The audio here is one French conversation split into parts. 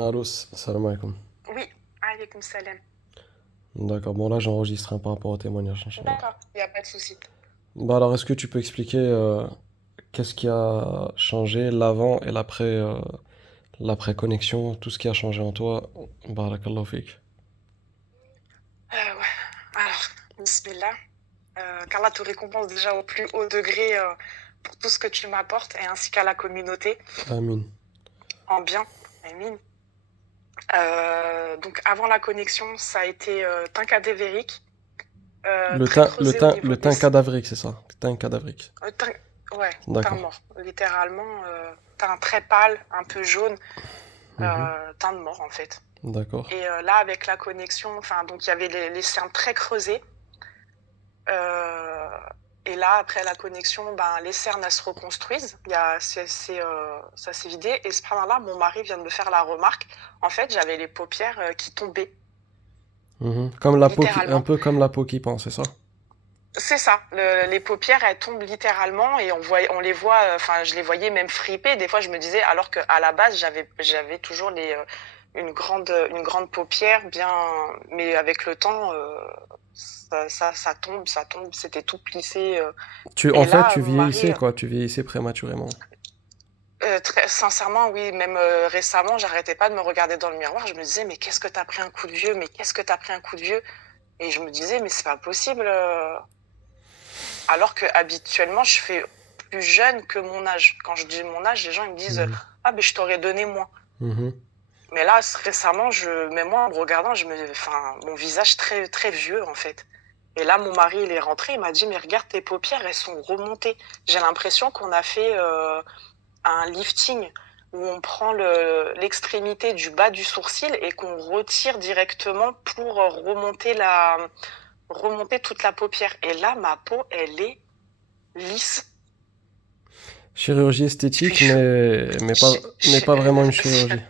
Allô, salam alaikum. Oui, alaykoum salam. D'accord, bon là j'enregistre par rapport au témoignage, Inch'Allah. D'accord, il n'y a pas de souci. Bah alors, est-ce que tu peux expliquer qu'est-ce qui a changé l'avant et l'après connexion, tout ce qui a changé en toi? Barakallahu fik. Ouais. Alors, bismillah. Qu'Allah te récompense déjà au plus haut degré pour tout ce que tu m'apportes et ainsi qu'à la communauté Amin. en bien. Amin. Donc, avant la connexion, ça a été teint cadavérique, très creusé au niveau Le des... teint cadavrique, c'est ça? Teint cadavrique. teint- Ouais, teint D'accord. mort. Littéralement, teint très pâle, un peu jaune, Mhm. teint de mort en fait. D'accord. Et là, avec la connexion, enfin, donc il y avait les cernes très creusées. Euh, et là, après la connexion, ben, les cernes, elles se reconstruisent. Ça s'est vidé. Et là, mon mari vient de me faire la remarque. En fait, j'avais les paupières qui tombaient, Mhm. Comme la peau un littéralement. peu comme la peau qui pend, c'est ça? C'est ça. Les paupières, elles tombent littéralement et on les voit. Enfin, je les voyais même friper. Des fois, je me disais, alors qu'à la base, j'avais toujours une grande paupière, bien, mais avec le temps, ça tombe. C'était tout plissé. En Et fait, là, tu mon mari, vieillissais quoi, tu vieillissais prématurément. très sincèrement, oui, même récemment, j'arrêtais pas de me regarder dans le miroir. Je me disais, mais qu'est-ce que t'as pris un coup de vieux? Mais qu'est-ce que t'as pris un coup de vieux? Et je me disais, mais c'est pas possible. Alors que habituellement, je fais plus jeune que mon âge. Quand je dis mon âge, les gens ils me disent, Mhm. ah, ben je t'aurais donné moins. Mhm. Mais là, récemment, même moi, en me regardant, enfin, mon visage très, très vieux, en fait. Et là, mon mari, il est rentré, il m'a dit, mais regarde, tes paupières, elles sont remontées. J'ai l'impression qu'on a fait un lifting où on prend l'extrémité du bas du sourcil et qu'on retire directement pour remonter toute la paupière. Et là, ma peau, elle est lisse. Chirurgie Je suis esthétique, chaud. mais pas vraiment une chirurgie.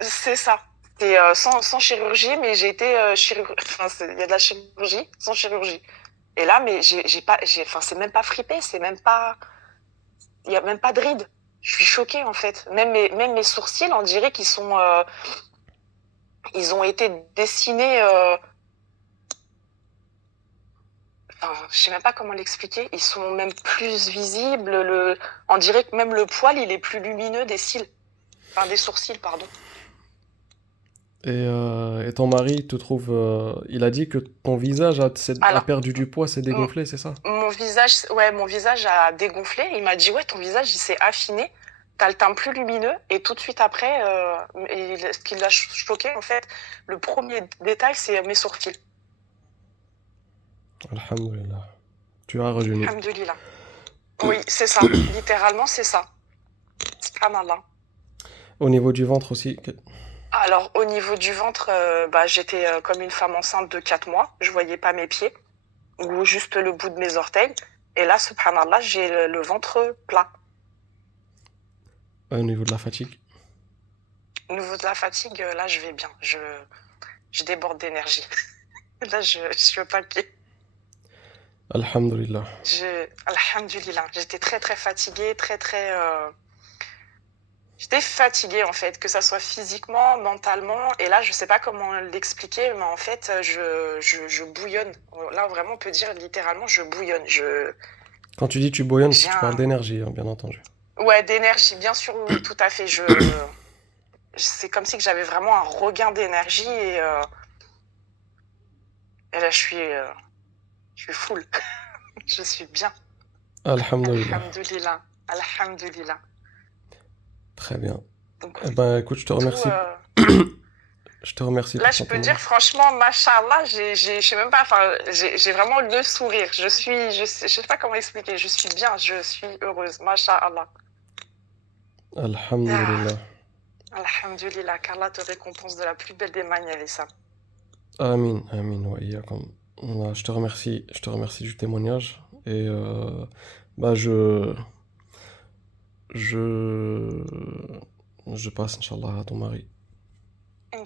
C'est ça. C'est sans chirurgie, mais j'ai été enfin, il y a de la chirurgie sans chirurgie. Et là, mais enfin, c'est même pas fripé, il y a même pas de rides. Je suis choquée en fait. Même mes sourcils, on dirait ils ont été dessinés. Enfin, je sais même pas comment l'expliquer. Ils sont même plus visibles. On dirait que même le poil, il est plus lumineux des cils, enfin des sourcils, pardon. Et ton mari te trouve, il a dit que ton visage a Alors, perdu du poids, s'est m- dégonflé, c'est ça? mon visage a dégonflé. Il m'a dit, ouais, ton visage, il s'est affiné. T'as le teint plus lumineux. Et tout de suite après, ce qui l'a choqué, en fait, le premier détail, c'est mes sourcils. Alhamdulillah. Tu as rajeuni. Alhamdoulilah. Oui, c'est ça. Littéralement, c'est ça. Subhanallah. Au niveau du ventre aussi. Alors, au niveau du ventre, bah, j'étais comme une femme enceinte de 4 mois. Je voyais pas mes pieds, ou juste le bout de mes orteils. Et là, subhanallah, j'ai le ventre plat. Au niveau de la fatigue. Au niveau de la fatigue, là, je vais bien. Je déborde d'énergie. Là, je suis au paquet. Alhamdulillah. Alhamdulillah, j'étais très très fatiguée, j'étais fatiguée en fait, que ça soit physiquement, mentalement. Et là, je sais pas comment l'expliquer, mais en fait, je bouillonne. Là, vraiment, on peut dire littéralement, je bouillonne. Quand tu dis tu bouillonnes, J'ai tu parles un, d'énergie, hein, bien entendu. ouais, d'énergie, bien sûr, oui, tout à fait. C'est comme si que j'avais vraiment un regain d'énergie et là, je suis full. Je suis bien. Alhamdulillah. Alhamdulillah. Alhamdulillah. Très bien. Donc, Eh ben, écoute, je te tout, remercie. Je te remercie là, pour je ton peux dire témoignage. franchement, machallah, je sais même pas, enfin, j'ai vraiment le sourire. Je sais pas comment expliquer. Je suis bien, je suis heureuse, machallah. Ah, Alhamdulillah. alhamdulillah, qu'Allah te récompense de la plus belle des manières, et ça. Amin, amin, wa iyyakum. Je te remercie du témoignage. Et bah, je, je passe, Inch'Allah, à ton mari. Inch'Allah.